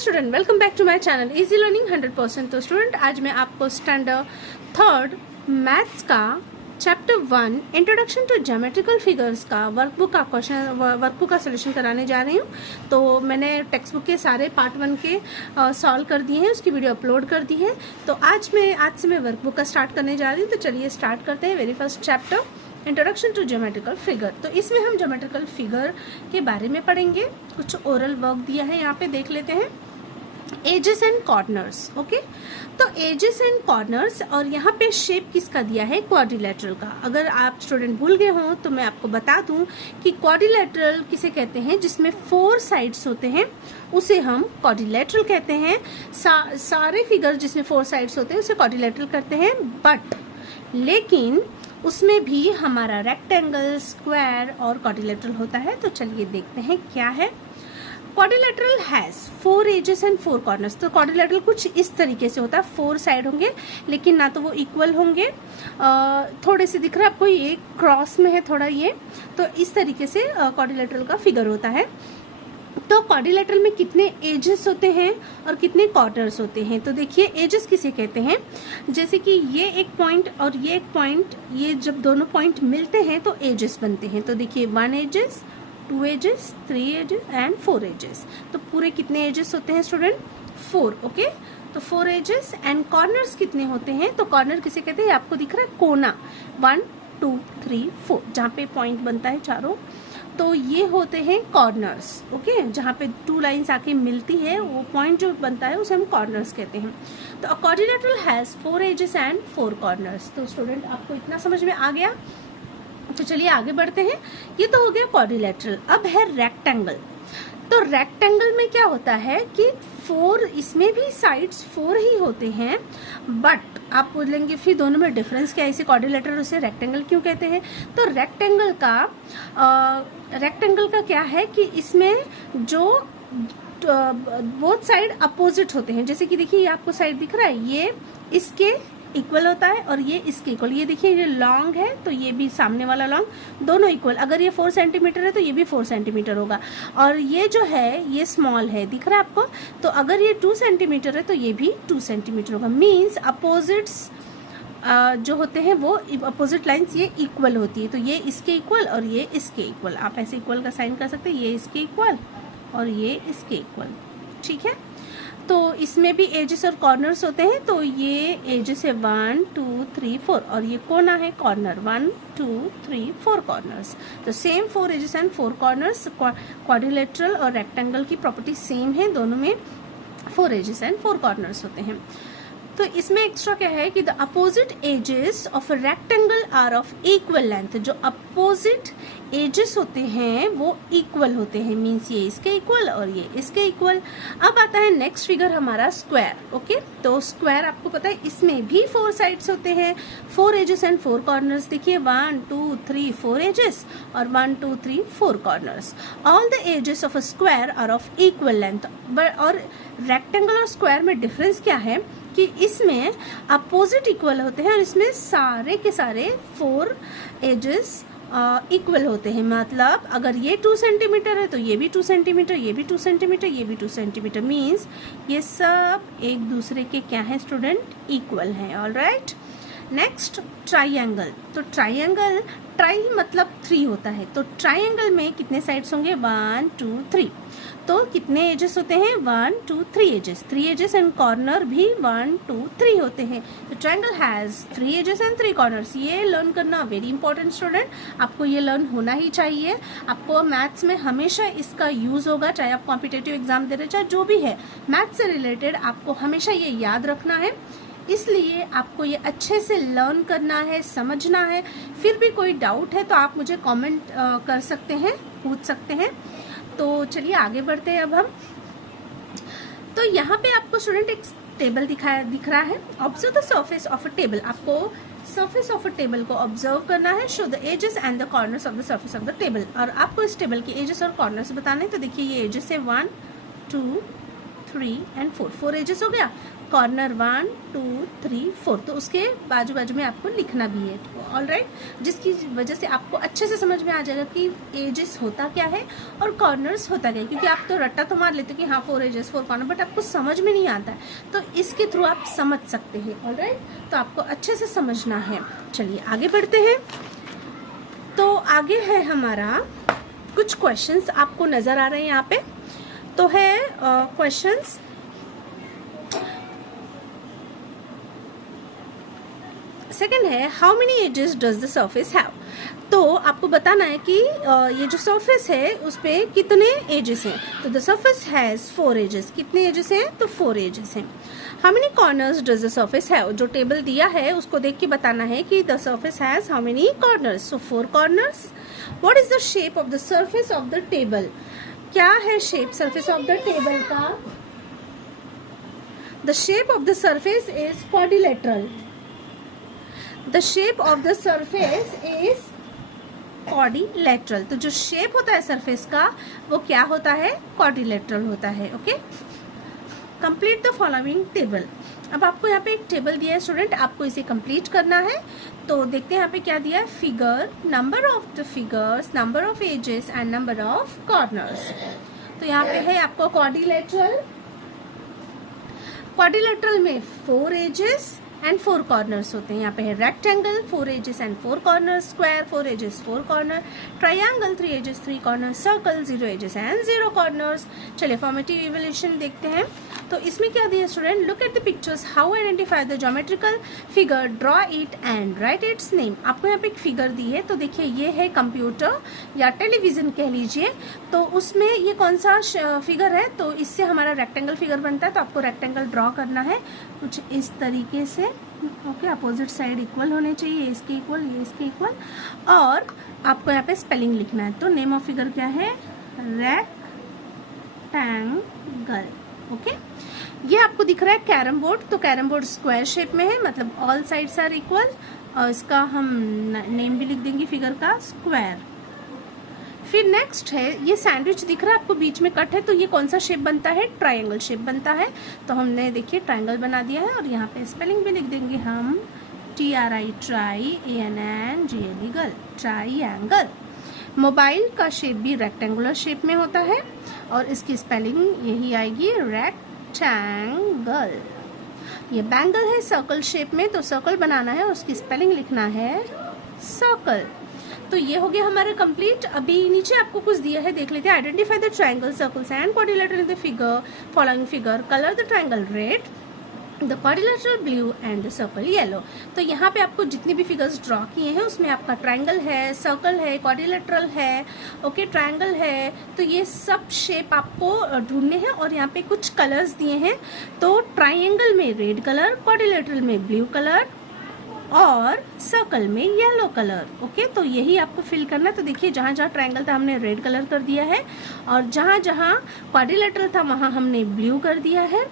Student, welcome back to my channel easy learning 100%। तो student, आज मैं आपको स्टैंडर्ड थर्ड मैथ्स का chapter 1 introduction to geometrical figures का वर्कबुक का सोल्यूशन कराने जा रही हूँ। तो मैंने टेक्स्ट बुक के सारे पार्ट 1 के सॉल्व कर दिए हैं, उसकी वीडियो अपलोड कर दी है। तो आज से मैं वर्कबुक का स्टार्ट करने जा रही हूँ। तो चलिए स्टार्ट करते हैं। Very first chapter introduction to geometrical figure. तो इसमें हम ज्योमेट्रिकल फिगर के बारे में पढ़ेंगे। कुछ ओरल वर्क दिया है, यहाँ पे देख लेते हैं। Edges and corners, okay. तो एजेस एंड कॉर्नर्स, और यहाँ पे शेप किसका दिया है? क्वाड्रिलेटरल का। अगर आप स्टूडेंट भूल गए हों तो मैं आपको बता दूं कि क्वाड्रिलेटरल किसे कहते हैं? जिसमें 4 साइड्स होते हैं उसे हम क्वाड्रिलेटरल कहते हैं। सारे फिगर जिसमें 4 साइड्स होते हैं उसे क्वाड्रिलेटरल करते हैं। बट लेकिन उसमें भी हमारा रेक्टेंगल, स्क्वायर और क्वाड्रिलेटरल होता है। तो चलिए देखते हैं क्या है। Quadrilateral has 4 edges and 4 corners. तो क्वाड्रिलेटरल कुछ इस तरीके से होता है, 4 साइड होंगे लेकिन ना तो वो इक्वल होंगे। थोड़े से दिख रहा है आपको, ये क्रॉस में है थोड़ा ये। तो इस तरीके से क्वाड्रिलेटरल का फिगर होता है। तो क्वाड्रिलेटरल में कितने एजेस होते हैं और कितने कॉर्नर्स होते हैं? तो देखिए, एजेस किसे कहते हैं? जैसे कि ये एक पॉइंट और ये एक पॉइंट, ये जब दोनों पॉइंट मिलते हैं तो एजेस बनते हैं। तो देखिए 1 edges, 2 edges, 3 edges and 4 edges. तो पूरे कितने एजेस होते हैं स्टूडेंट? 4, ओके। तो 4 एजेस। एंड कॉर्नर्स कितने होते हैं? तो कॉर्नर किसे कहते हैं? आपको दिख रहा है कोना, 1 2 3 4, जहाँ पे पॉइंट बनता है चारों। तो ये होते हैं कॉर्नर्स, ओके। जहाँ पे 2 लाइंस आके मिलती है वो पॉइंट जो बनता है उसे हम कॉर्नर्स कहते हैं। तो quadrilateral has 4 edges and 4 corners. तो स्टूडेंट, आपको इतना समझ में आ गया? तो चलिए आगे बढ़ते हैं। ये तो हो गया क्वाड्रिलेटरल। अब है रेक्टेंगल। तो रेक्टेंगल में क्या होता है कि 4, इसमें भी साइड्स 4 ही होते हैं। बट आप बोलेंगे फिर दोनों में डिफरेंस क्या है? इसे क्वाड्रिलेटरल उसे रेक्टेंगल क्यों कहते हैं? तो रेक्टेंगल का क्या है कि इसमें जो बोथ साइड अपोजिट होते हैं। जैसे कि देखिए, ये आपको साइड दिख रहा है, ये इसके इक्वल होता है और ये इसके इक्वल। ये देखिए, ये लॉन्ग है तो ये भी सामने वाला लॉन्ग, दोनों इक्वल। अगर ये 4 सेंटीमीटर है तो ये भी 4 सेंटीमीटर होगा। और ये जो है ये स्मॉल है, दिख रहा है आपको? तो अगर ये 2 सेंटीमीटर है तो ये भी 2 सेंटीमीटर होगा। मीन्स अपोजिट्स जो होते हैं वो अपोजिट लाइंस ये इक्वल होती है। तो ये इसके इक्वल और ये इसके इक्वल। आप ऐसे इक्वल का साइन कर सकते हैं, ये इसके इक्वल और ये इसके इक्वल, ठीक है। तो इसमें भी एजेस और कॉर्नर्स होते हैं। तो ये एजेस है 1 2 3 4 और ये कोना है कॉर्नर, 1 2 3 4 कॉर्नर्स। तो same 4 edges and 4 corners. Quadrilateral और रेक्टेंगल की प्रॉपर्टी सेम है, दोनों में 4 एजेस एंड 4 कॉर्नर्स होते हैं। तो इसमें एक्स्ट्रा क्या है कि the opposite edges of a rectangle are of equal length. जो अपोजिट एजेस होते हैं वो इक्वल होते हैं। मीन्स ये इसके इक्वल और ये इसके इक्वल। अब आता है नेक्स्ट फिगर हमारा स्क्वायर, ओके। तो स्क्वायर आपको पता है इसमें भी 4 साइड्स होते हैं, 4 एजेस एंड 4 कॉर्नर्स। देखिए 1 2 3 4 एजेस और 1 2 3 4 corners. All the edges of a square are of equal length. और रेक्टेंगल और स्क्वायर में डिफरेंस क्या है कि इसमें अपोजिट इक्वल होते हैं और इसमें सारे के सारे 4 एजेस इक्वल होते हैं। मतलब अगर ये 2 सेंटीमीटर है तो ये भी 2 सेंटीमीटर, ये भी 2 सेंटीमीटर, ये भी 2 सेंटीमीटर। मीन्स ये सब एक दूसरे के क्या है स्टूडेंट? इक्वल है। ऑलराइट। Next triangle. तो ट्राइंगल, ट्राई मतलब 3 होता है। तो ट्राइंगल में कितने साइड्स होंगे? 1 2 3। तो कितने एजेस होते हैं? 1 2 3 एजेस। 3 एजेस एंड कॉर्नर भी 1 2 3 होते हैं। तो triangle has 3 edges and 3 corners. ये लर्न करना वेरी इंपॉर्टेंट स्टूडेंट, आपको ये लर्न होना ही चाहिए। आपको मैथ्स में हमेशा इसका यूज होगा, चाहे आप कॉम्पिटेटिव एग्जाम दे रहे चाहे जो भी है, मैथ्स से रिलेटेड आपको हमेशा ये याद रखना है। इसलिए आपको ये अच्छे से लर्न करना है, समझना है। फिर भी कोई डाउट है तो आप मुझे कमेंट कर सकते हैं, पूछ सकते हैं। तो चलिए आगे बढ़ते हैं अब हम। तो यहाँ पे आपको स्टूडेंट एक टेबल दिख रहा है। Observe the surface of a table. आपको सरफेस ऑफ अ टेबल को ऑब्जर्व करना है। Show the edges and the corners of the surface of the table. और आपको इस टेबल की एजेस और कॉर्नर्स बताने हैं। तो देखिए, ये एजेस है 1 2 3 एंड 4 एजेस हो गया। कॉर्नर 1 2 3 4, तो उसके बाजू बाजू में आपको लिखना भी है। ऑल राइट, जिसकी वजह से आपको अच्छे से समझ में आ जाएगा कि एजेस होता क्या है और कॉर्नर्स होता क्या है, क्योंकि आप तो रट्टा तो मार लेते हो कि हाँ 4 एजेस 4 कॉर्नर, बट आपको समझ में नहीं आता है, तो इसके थ्रू आप समझ सकते हैं। ऑल राइट, तो आपको अच्छे से समझना है। चलिए आगे बढ़ते हैं। तो आगे है हमारा कुछ क्वेश्चंस आपको नजर आ रहे हैं यहाँ पे, तो है क्वेश्चंस। सेकंड है how many edges does the surface have, तो आपको बताना है कि ये जो सरफेस है उस पे कितने एजेस हैं। तो द सरफेस हैज 4 एजेस, कितने एजेस हैं, तो 4 एजेस हैं। How many corners does the surface have, जो टेबल दिया है उसको देख के बताना है कि the surface has how many corners, so 4 corners. What is the shape of the surface of the table, क्या है shape surface of the table का, the shape of the surface is quadrilateral, the shape of the surface is quadrilateral. तो जो shape होता है surface का वो क्या होता है, क्वाड्रिलेटरल होता है। Okay, complete the following table. अब आपको यहाँ पे एक टेबल दिया है स्टूडेंट, आपको इसे कंप्लीट करना है। तो देखते हैं यहाँ पे क्या दिया है, figure, number of the figures, number of edges and number of corners. तो यहाँ पे है आपको क्वाड्रिलेटरल, क्वाड्रिलेटरल में 4 एजेस एंड 4 कॉर्नर्स होते हैं। यहाँ पे है rectangle, 4 edges and 4 corner, square 4 edges 4 corner, triangle 3 edges 3 corner, circle 0 edges and 0 corners. चलिए फॉर्मेटिव इवैल्यूएशन देखते हैं। तो इसमें क्या दिया student, look at the pictures, how identify the geometrical figure, draw it and write its name. आपको यहाँ पे एक फिगर दी है, तो देखिए ये है कंप्यूटर या टेलीविजन कह लीजिए, तो उसमें ये कौन सा फिगर है, तो इससे हमारा रेक्टेंगल फिगर बनता है। तो आपको रेक्टेंगल ड्रॉ करना है कुछ इस तरीके से। ओके, अपोजिट साइड इक्वल होने चाहिए, ये इसके इक्वल, ये इसके इक्वल, और आपको यहाँ पे स्पेलिंग लिखना है। तो नेम ऑफ फिगर क्या है, रेक्टेंगल। ओके, ये आपको दिख रहा है कैरम बोर्ड, तो कैरम बोर्ड स्क्वायर शेप में है, मतलब ऑल साइड्स आर इक्वल, और इसका हम नेम भी लिख देंगे फिगर का, स्क्वायर। फिर नेक्स्ट है ये सैंडविच दिख रहा है आपको, बीच में कट है, तो ये कौन सा शेप बनता है, ट्रायंगल शेप बनता है। तो हमने देखिए ट्रायंगल बना दिया है, और यहाँ पे स्पेलिंग भी लिख देंगे हम, TRI, ट्राई, ANNGLE, गल, ट्राइंगल। मोबाइल का शेप भी रेक्टेंगुलर शेप में होता है, और इसकी स्पेलिंग यही आएगी, रेक्टेंगल। ये बैंगल है सर्कल शेप में, तो सर्कल बनाना है, उसकी स्पेलिंग लिखना है, सर्कल। तो ये हो गया हमारा कंप्लीट। अभी नीचे आपको कुछ दिया है, देख लेते हैं। Identify the triangle, circles and quadrilateral in the figure, following figure, colour the triangle red, the quadrilateral blue and the circle yellow. तो यहाँ पे आपको जितनी भी फिगर्स ड्रॉ किए हैं उसमें आपका ट्रायंगल है, सर्कल है, क्वाड्रिलेटरल है, ओके, ट्रायंगल है, तो ये सब शेप आपको ढूंढने हैं। और यहाँ पे कुछ कलर्स दिए हैं, तो ट्रायंगल में रेड कलर, क्वाड्रिलेटरल में ब्लू कलर, और सर्कल में येलो कलर। ओके, तो यही आपको फिल करना है। तो देखिए जहाँ जहाँ ट्रायंगल था हमने रेड कलर कर दिया है, और जहाँ जहाँ क्वाड्रिलेटरल था वहाँ हमने ब्लू कर दिया है,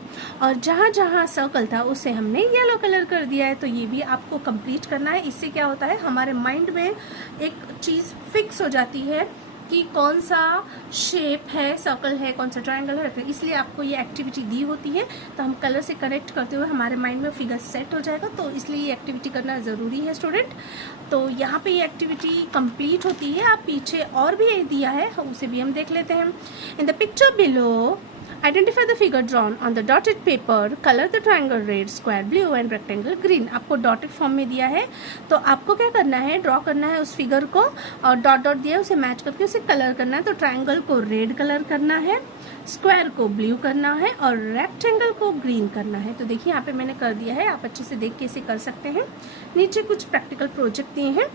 और जहाँ जहाँ सर्कल था उसे हमने येलो कलर कर दिया है। तो ये भी आपको कंप्लीट करना है। इससे क्या होता है, हमारे माइंड में एक चीज़ फिक्स हो जाती है कि कौन सा शेप है, सर्कल है, कौन सा ट्रायंगल है, इसलिए आपको ये एक्टिविटी दी होती है। तो हम कलर से कनेक्ट करते हुए हमारे माइंड में फिगर सेट हो जाएगा, तो इसलिए ये एक्टिविटी करना ज़रूरी है स्टूडेंट। तो यहाँ पे ये एक्टिविटी कंप्लीट होती है। आप पीछे और भी दिया है, उसे भी हम देख लेते हैं। In the picture below, identify the figure drawn on the dotted paper, colour the triangle red, square blue and rectangle green. आपको डॉटेड फॉर्म में दिया है, तो आपको क्या करना है, ड्रॉ करना है उस फिगर को, और डॉट डॉट दिया है उसे मैच करके उसे कलर करना है। तो ट्रायंगल को रेड कलर करना है, स्क्वायर को ब्लू करना है, और रेक्टेंगल को ग्रीन करना है। तो देखिए यहाँ पे मैंने कर दिया है, आप अच्छे से देख के इसे कर सकते हैं। नीचे कुछ प्रैक्टिकल प्रोजेक्ट दिए हैं,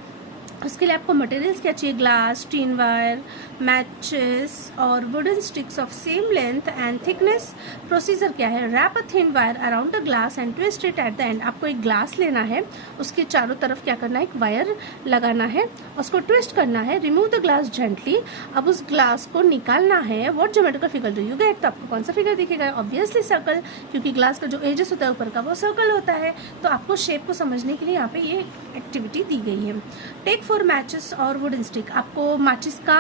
उसके लिए आपको मटेरियल्स क्या चाहिए, ग्लास, टीन वायर, मैचेस और wooden sticks of same length and thickness. Procedure क्या है, wrap a thin wire around the glass and twist it at the end. आपको एक ग्लास लेना है, उसके चारों तरफ क्या करना है, एक वायर लगाना है, उसको ट्विस्ट करना है। रिमूव द ग्लास जेंटली, अब उस ग्लास को निकालना है। What geometrical figure do you get, तो आपको कौन सा फिगर दिखेगा, ऑब्वियसली सर्कल, क्योंकि ग्लास का जो एजेस होता है ऊपर का वो सर्कल होता है। तो आपको शेप को समझने के लिए यहाँ पे ये एक्टिविटी दी गई है। टेक 4 मैचेस और वुडन स्टिक, आपको माचिस का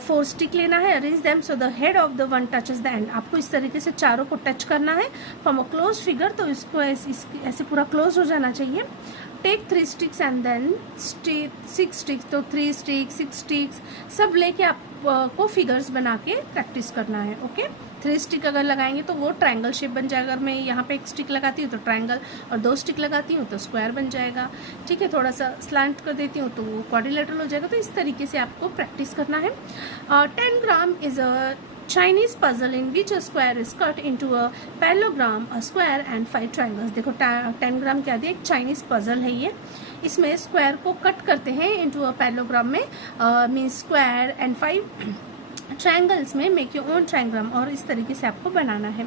4 स्टिक लेना है, arrange them so the head of the one touches the end, आपको इस तरीके से चारों को टच करना है फ्रॉम अ क्लोज फिगर, तो इसको ऐसे पूरा क्लोज हो जाना चाहिए। Take 3 sticks and then 6 sticks, तो 3 स्टिक्स 6 स्टिक्स सब लेके आपको फिगर्स बना के प्रैक्टिस करना है। ओके, 3 स्टिक अगर लगाएंगे तो वो ट्रायंगल शेप बन जाएगा। अगर मैं यहाँ पे 1 स्टिक लगाती हूँ तो ट्रायंगल, और 2 स्टिक लगाती हूँ तो स्क्वायर बन जाएगा। ठीक है, थोड़ा सा स्लैंट कर देती हूँ तो वो क्वाड्रिलेटरल हो जाएगा। तो इस तरीके से आपको प्रैक्टिस करना है। 10 gram is a Chinese puzzle in which a square is cut into a parallelogram, a square and 5 triangles। देखो 10 ग्राम क्या दिया, एक चाइनीज पजल है ये। इसमें स्क्वायर को कट करते हैं इनटू अ पैरेललोग्राम में, मींस स्क्वायर एंड 5 ट्रायंगल्स में मेक योर ओन ट्रायंग्राम, और इस तरीके से आपको बनाना है।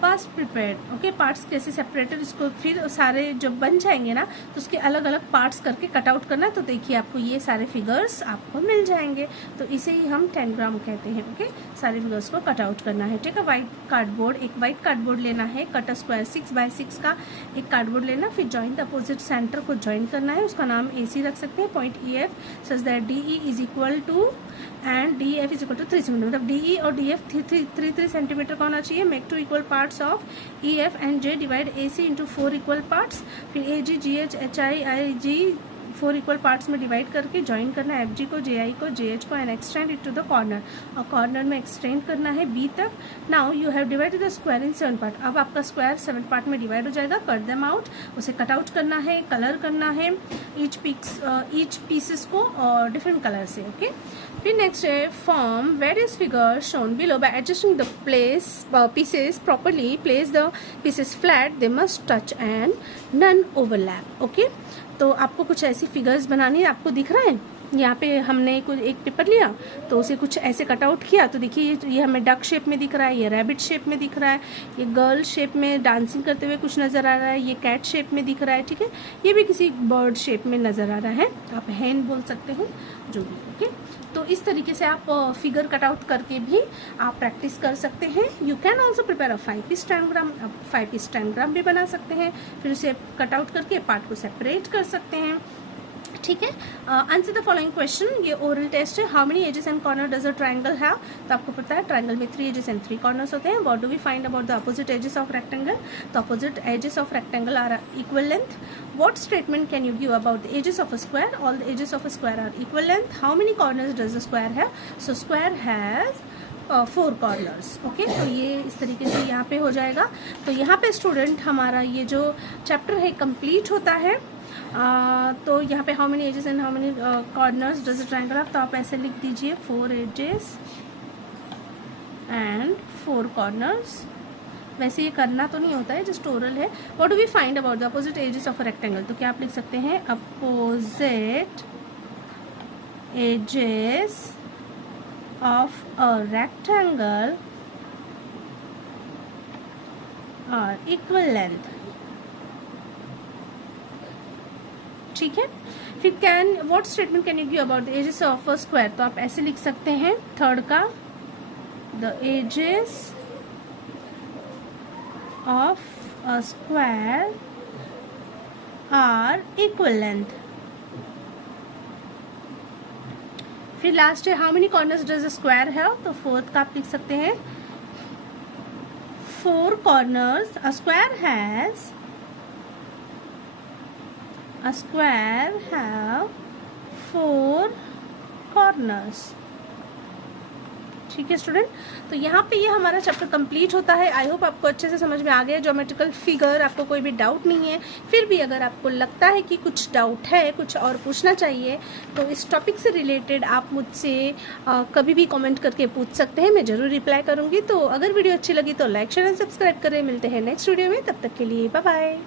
पार्ट्स प्रिपेयर्ड, ओके, पार्ट्स कैसे सेपरेटेड, इसको फिर सारे जब बन जाएंगे ना तो उसके अलग अलग पार्ट्स करके कट आउट करना है। तो देखिए आपको ये सारे फिगर्स आपको मिल जाएंगे, तो इसे ही हम 10 ग्राम कहते हैं। ओके, सारे फिगर्स को कट आउट करना है। ठीक है, वाइट कार्डबोर्ड, एक वाइट कार्डबोर्ड लेना है, कट अ स्क्वायर 6 बाय 6 का एक कार्डबोर्ड लेना, फिर जॉइन द अपोजिट सेंटर को ज्वाइन करना है, उसका नाम AC रख सकते हैं, point EF such that DE is equal to and DF is equal to 3 centimetre, मतलब DE और DF 3 सेंटीमीटर का होना चाहिए। Make 2 equal parts of EF and J, divide AC into 4 equal parts, फिर AG GH HI IG 4 equal parts में divide करके join करना है FG को, JI को, JH को, and extend it to the corner, और कॉर्नर में एक्सटेंड करना है B तक। Now you have divided the square in 7 part, अब आपका स्क्वायर 7 पार्ट में डिवाइड हो जाएगा। कट देम आउट, उसे कट आउट करना है, कलर करना है ईच पीसेस को और डिफरेंट कलर से। ओके, फिर नेक्स्ट है form various figures shown below by adjusting the pieces properly, place the pieces flat, they must touch and none overlap. Okay, तो आपको कुछ ऐसी फिगर्स बनानी है, आपको दिख रहा है यहाँ पे हमने कुछ एक पेपर लिया तो उसे कुछ ऐसे कट आउट किया, तो देखिए ये हमें डक शेप में दिख रहा है, ये रैबिट शेप में दिख रहा है, ये गर्ल शेप में डांसिंग करते हुए कुछ नज़र आ रहा है, ये कैट शेप में दिख रहा है। ठीक है, ये भी किसी बर्ड शेप में नज़र आ रहा है, आप हैन बोल सकते हो जो भी। ओके, तो इस तरीके से आप फिगर कट आउट करके भी आप प्रैक्टिस कर सकते हैं। You can also prepare a 5 piece tangram, आप 5 पीस ट्रायंग्राम भी बना सकते हैं, फिर उसे कट आउट करके पार्ट को सेपरेट कर सकते हैं। ठीक है, आंसर द फॉलोइंग क्वेश्चन, ये ओरल टेस्ट है। How many edges and corner does a triangle have, तो आपको पता है ट्रायंगल में 3 एजेस एंड 3 कॉर्नर्स होते हैं। What do we find about the opposite edges of rectangle, तो opposite edges of rectangle are equal length. What statement can you give about the edges of a square, all the edges of a square are equal length. How many corners does the square have, so square has 4 corners. Okay, तो ये इस तरीके से यहाँ पे हो जाएगा। तो यहाँ पे स्टूडेंट हमारा ये जो चैप्टर है कंप्लीट होता है। तो यहाँ पे how many edges and how many corners does a triangle have, तो आप ऐसे लिख दीजिए 4 एजेस एंड 4 कॉर्नर्स। वैसे ये करना तो नहीं होता है, जस्ट ओरल है। What do we find about the opposite edges of a rectangle, तो क्या आप लिख सकते हैं opposite edges of a rectangle are equal length। ठीक है, फिर can what statement can you give about the edges of a square, तो आप ऐसे लिख सकते हैं थर्ड का, the edges of a square are equal length. फिर लास्ट है how many corners does a square है, तो फोर्थ का आप लिख सकते हैं 4 corners. A square has have 4 corners। ठीक है स्टूडेंट, तो यहाँ पे ये हमारा चैप्टर कंप्लीट होता है। आई होप आपको अच्छे से समझ में आ गया ज्योमेट्रिकल फिगर, आपको कोई भी डाउट नहीं है। फिर भी अगर आपको लगता है कि कुछ डाउट है, कुछ और पूछना चाहिए, तो इस टॉपिक से रिलेटेड आप मुझसे कभी भी कमेंट करके पूछ सकते हैं, मैं ज़रूर रिप्लाई करूँगी। तो अगर वीडियो अच्छी लगी तो लाइक शेयर एंड सब्सक्राइब करें। मिलते हैं नेक्स्ट वीडियो में, तब तक के लिए बाय बाय।